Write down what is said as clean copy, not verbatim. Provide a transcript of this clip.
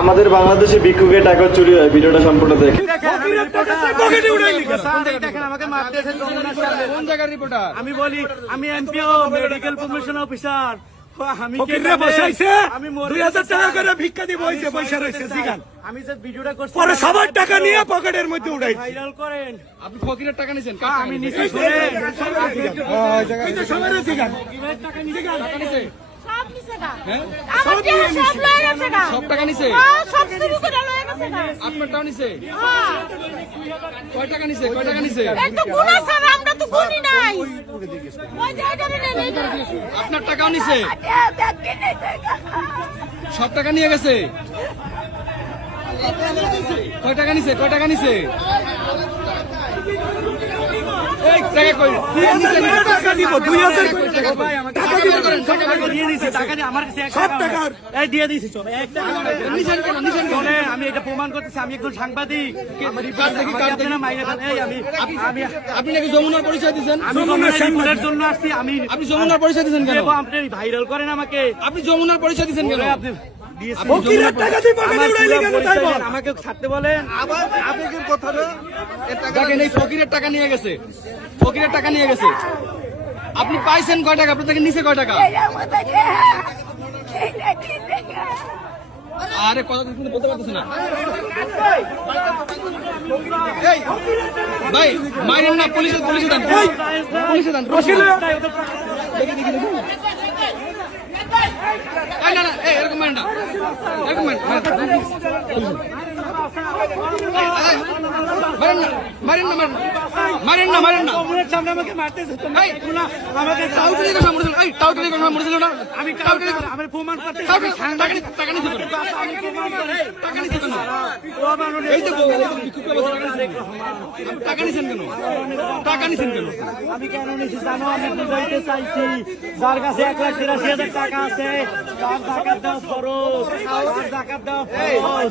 আমাদের বাংলাদেশে ভিক্ষুকের টাকা চুরি হয়, ভিডিওটা সম্পূর্ণ দেখে। আমি বলি আমি এমপিও মেডিকেল প্রমোশন অফিসার। আমি ভিডিওটা করছি পরে সবার টাকা নিয়ে পকেটের মধ্যে উঠাই ভাইরাল করেন। আপনি ফকিরের টাকা নিছেন? আমি নিছি সব টাকা নিছে? আপনার টাকা নিছে? কয় টাকা নিছে? কয় টাকা নিছে? আপনার টাকাও নিছে? সব টাকা নিয়ে গেছে? কয় টাকা নিছে? কয় টাকা নিছে? আমি এটা প্রমাণ করতেছি, আমি একজন সাংবাদিক। আপনি নাকি যমুনার পরিচয় দিচ্ছেন? জন্য আসছি আমি। আপনি যমুনার পরিচয় দিচ্ছেন কেন? আপনি ভাইরাল করেন আমাকে। আপনি যমুনার পরিচয় দিচ্ছেন কেন? আমাকে ছাড়তে বলেন। দেখেন এই ফকিরের টাকা নিয়ে গেছে, ফকিরের টাকা নিয়ে গেছে। আপনি পাইছেন কয় টাকা? আপনার থেকে নিচে কয় টাকা? আরে কথা কিন্তু বলতে পারতেছি না ভাই। মাইরেন না, পুলিশে পুলিশে দেন, পুলিশে দেন। না না, এরকম মারেন না, এরকম মারেন না, মারেন না, মারেন না, মারেন না। সামনে আমাকে মারতেছে, আমাকে টাউটারি কথা মনে ছিল। এই টাউটারি কথা মনে ছিল না? আমি আমি প্রমাণ করতে টাকা নিতে কেন? টাকা নিতে কেন? এই যে টাকা নিছেন কেন? টাকা নিছেন কেন? আমি কেন নিছি জানো? আমি বুঝাইতে চাইছি, যার কাছে 1,83,000 টাকা আছে তার জাকাত দেওয়া ফরজ, জাকাত দেওয়া ফরজ।